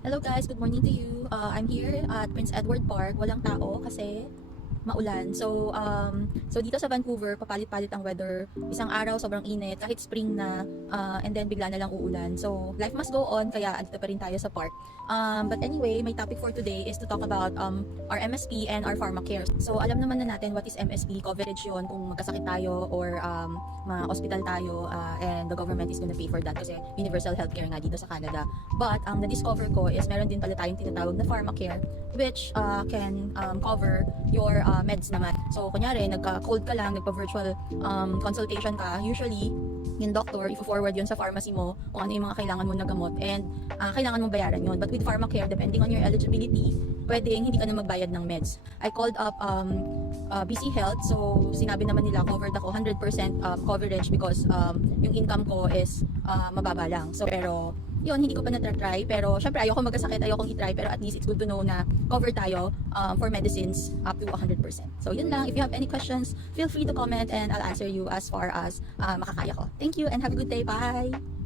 Hello guys, good morning to you. I'm here at Prince Edward Park. Walang tao kasi maulan. So dito sa Vancouver, papalit-palit ang weather. Isang araw sobrang init, kahit spring na, and then bigla na lang uulan. So life must go on, kaya andito pa rin tayo sa park. But anyway, my topic for today is to talk about our MSP and our pharmacare. So alam naman na natin what is MSP, coverage yun kung magkasakit tayo or ma-hospital tayo, and the government is gonna pay for that kasi universal healthcare nga dito sa Canada. But ang na-discover ko is meron din pala tayong tinatawag na pharmacare which can cover your meds naman. So kunyari nagka-cold ka lang, nagpa-virtual consultation ka, usually yung doctor, i-forward yun sa pharmacy mo kung ano yung mga kailangan mo na gamot and kailangan mong bayaran yun. But with pharmacare, depending on your eligibility, pwedeng hindi ka na magbayad ng meds. I called up BC Health, so sinabi naman nila covered ako 100% coverage because yung income ko is mababa lang. So pero yun, hindi ko pa na-try, pero syempre ayoko magkasakit, ayokong i-try, pero at least it's good to know na cover tayo for medicines up to 100%. So yun lang, if you have any questions, feel free to comment and I'll answer you as far as makakaya ko. Thank you and have a good day, bye!